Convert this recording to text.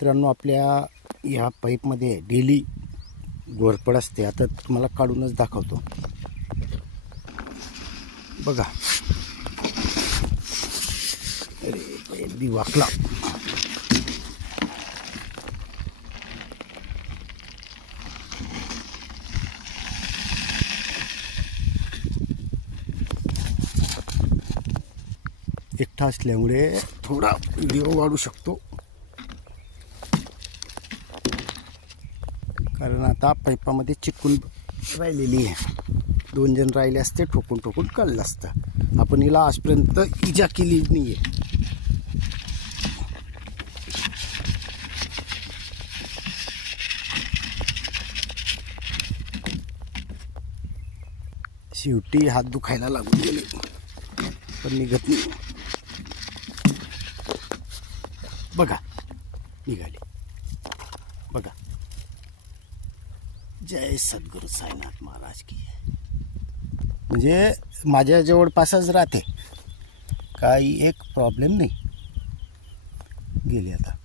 मित्रांनो, आपल्या ह्या पाईपमध्ये डेली घोरपड असते. आता तुम्हाला काढूनच दाखवतो बघा. अरे वाकला. एकटा असल्यामुळे थोडा व्हिडिओ वाढू शकतो, कारण आता पाईपामध्ये चिटकून राहिलेली आहे. 2 जण राहिले असते, ठोकून ठोकून काढलं असतं. आपण हिला आजपर्यंत इजा केली नाही आहे. शेवटी हात दुखायला लागून गेले, पण निघत नाही. बघा निघाले बघा. जय सद्गुरू साईनाथ महाराज की. म्हणजे माझ्या जवळपासच राहते, काही एक प्रॉब्लेम नाही. गेली आता.